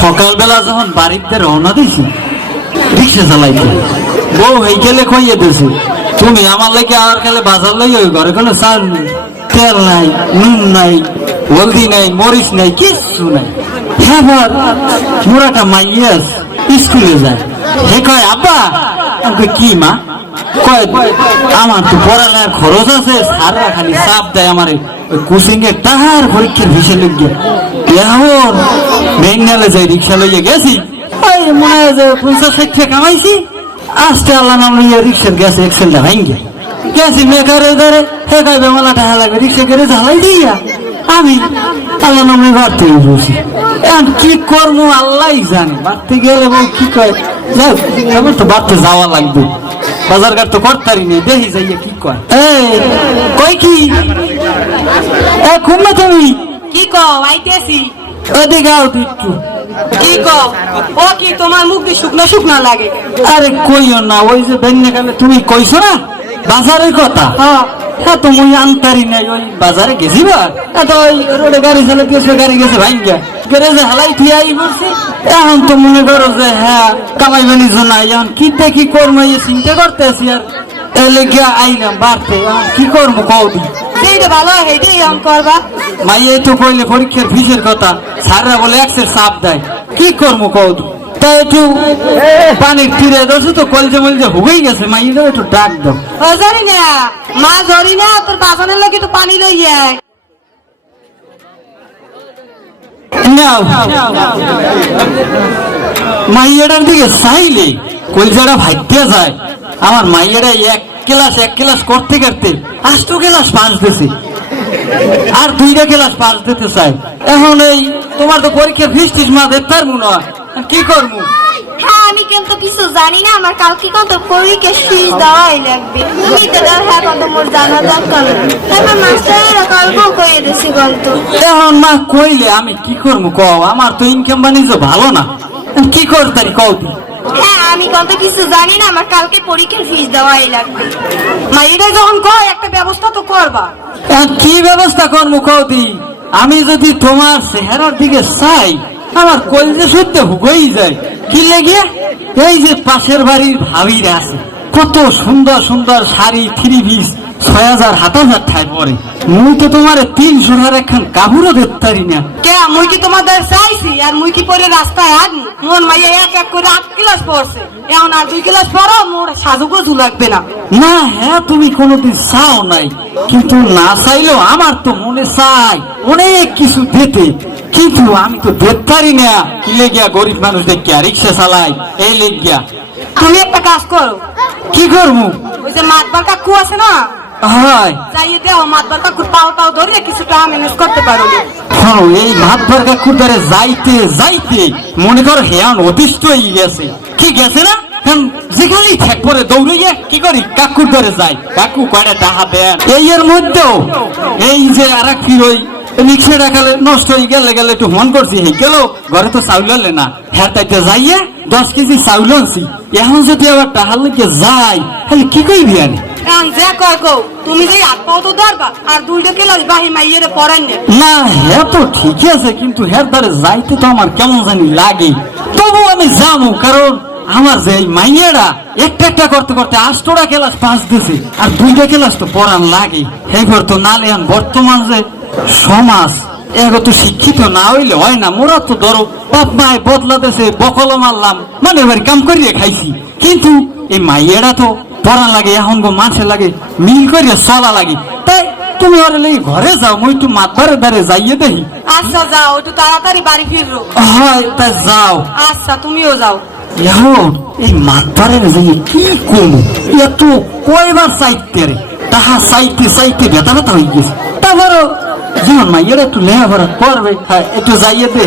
সকালবেলা যখন বাড়িতে রওনা দিছি রিক্সা চালাইতে। বউ হয়ে গেলে খাইয়ে দিছে তুমি আমার লাগে আর গেলে বাজার লাগে ওই ঘরে কোনো চাল নেই তেল নাই নুন নাই হলদি নাই মরিচ নাই কিচ্ছু নাই। হ্যাঁ মোরাটা মাইয়াস স্কুলে যায়। হে কয় আব্বা আমি কই, কি মা? কয় আমার তো পড়ালেখার খরচ আছে সারা খালি চাপ দেয় আমারে কোচিং এর টাকার পরীক্ষার ভিসে লইয়া এখন নালে যাই রিক্সা লইয়া গেছি, ওই মনে হয় যে পঞ্চাশ ষাট টাকা কামাইছি আজকে আল্লাহ নাম লইয়া রিক্সার গেছে এক্সেলটা ভাঙ্গে। গেছি মেকারে ধরে হে কয় বেমালা টাকা লাগবে, রিক্সা করে ঝালাই দিয়া। আমি আল্লাহ নামে বাড়তে বসি। এখন কি করব আল্লাহ জানে। বাড়তে গেলে বউ কি কয়, যাই আমার তো বাড়তে যাওয়া লাগবে। বাজার ঘাট তো করতারি নেই দেখি যাইয়া কি কয়? কই কি? এ ঘুমনা তুমি? কি কও, আইতেছি। একটু কি কও? ও কি তোমার মুখ শুকনো শুকনো লাগে? আরে কইও না ওই যে বেন্যা কালে তুমি কইছো না? বাজারের কথা? হ্যাঁ। হ্যাঁ তো মুই আনতারি নাই ওই বাজারে গেছি বা এত ওই রোডে গাড়ি চালাতে গেছে গাড়ি গেছে ভাঙ্গা। গ্যারেজে হালাই থিয়া আই বলছে। এখন তো মনে করো যে হ্যাঁ কামাই বানি নাই এখন কি দেখি করব এই চিন্তা করতেছি আর। এলে গিয়া আইলাম বাড়তে এখন কি করব কৌদি সেইটা ভালো সেইটাই অঙ্ক করবা। মাইয়ে তো কইলে পরীক্ষার ফিসের কথা স্যাররা বলে একসের চাপ দেয়। কি করব কৌদি তা? একটু পানির তীরে দোষে তো কলজে মলজে হুগেই গেছে মাইয়ে একটু ডাক দাও। ও জানি না মা ধরি না তোর বাসনের লোকে তো পানি লই যায় নাও। মাইয়াটার দিকে চাইলে কলজাটা ভাইতে যায়। আমার মাইয়াটা এক ক্লাস এক ক্লাস করতে করতে আষ্ট ক্লাস পাঁচ দিছে। আর দুইটা ক্লাস পাঁচ দিতে চাই। এখন এই তোমার তো পরীক্ষা ফিস টিস মা দিতে পারব না। কি করব? হ্যাঁ আমি কিন্তু কিছু জানি না। আমার কালকে কত পরীক্ষা ফিস দেওয়াই লাগবে। তুমি তো দাও হ্যাঁ কত মোর জানা দরকার। তারপর মাস্টারেরা গল্প করে দিছি গল্প এখন মা কইলে আমি কি করব কও? আমার তো ইনকাম বাণিজ্য ভালো না। কি করতারি কও তুই হ্যাঁ আমি কত কিছু জানি না আমার কালকে পরীক্ষার ফিস দেওয়াই লাগবে। মাইরে যখন কয় একটা ব্যবস্থা তো করবা। কি ব্যবস্থা করব কৌদি আমি যদি তোমার চেহারার দিকে চাই আমার কলজে সত্যি হুগই যায়। কি লেগে? এই যে পাশের বাড়ির ভাবিরা আছে কত সুন্দর সুন্দর শাড়ি থ্রি পিস ছয় হাজার সাত হাজার ঠাই পরে। মুই তো তোমার তিনশো টাকার একখান কাপড়ও দেখতে পারি না। কে মুই কি তোমাদের চাইছি? আর মুই কি পরে রাস্তায় আনি মোর মাইয়া এক এক করে আট ক্লাস পড়ছে এখন আর দুই ক্লাস পড়ো মোর সাজু গুজু লাগবে না। না হ্যাঁ তুমি কোনোদিন চাও নাই। কিন্তু না চাইলেও আমার তো মনে চাই। অনেক কিছু দিতে। কিন্তু আমি তো দেখতে পারি না। কি লেগিয়া গরিব মানুষ দেখিয়া রিক্সা চালাই এই লেগিয়া। তুমি একটা কাজ করো। কি করব? ওই যে মাতবার কাকু আছে না? হয়। যাইয়ে দেও মাতবার কাকুর পাও টাও ধরে কিছু টাকা ম্যানেজ করতে পারো। হ্যাঁ এই মাঠ দরকার কুদারে যাইতে যাইতে মনে কর হেয়ান অতিষ্ঠ হয়ে গেছে। কি গেছে না? যেখানেই থাক পরে দৌড়ে গিয়ে কি করি? ধরে কাকু কয়টা টাকা দেন? এই এর মধ্যেও এই যে আর ফির ওই রিক্সা ডাকালে নষ্ট হয়ে গেলে গেলে একটু মন করছি। হে গেল, ঘরে তো চাউল হলে না। হ্যাঁ তাইতে যাইয়ে দশ কেজি চাউল আনছি। এখন যদি আবার টাহার লেগে যাই তাহলে কি কইবি আনি তুমি যে আছে, কিন্তু দ্বারে যাইতে তো আমার কেমন জানি লাগে। তবু আমি যাব, কারণ আমার যে এই মাইয়ারা, একটা একটা করতে করতে আষ্টটা ক্লাস পাস দিছে, আর দুইটা ক্লাস তো পড়ান লাগে। এইবার তো নালে বর্তমান যে সমাজ, এগো তো শিক্ষিত না হইলে হয় না। মোরা তো ধরো, বাপ মায় বদলাতেছে বকল মারলাম মানে এবার কাম করিয়ে খাইছি। কিন্তু এই মাইয়েরা তো পড়ান লাগে এখন গো মাসে লাগে মিল করিয়ে চলা লাগে। তাই তুমি ওর লেগে ঘরে যাও মই একটু মাতবারে দাঁড়ে যাইয়ে দেখি। আচ্ছা যাও একটু তাড়াতাড়ি বাড়ি ফিরো। হয় তা যাও। আচ্ছা তুমিও যাও। এখন এই মাতবারে যাইয়ে কি করব এত কয়বার চাইতে রে? তাহা চাইতে চাইতে বেতা বেতা হয়ে গেছে। তারপরও যেমন মাইয়ের একটু লেখাপড়া করবে হ্যাঁ একটু যাইয়ে দে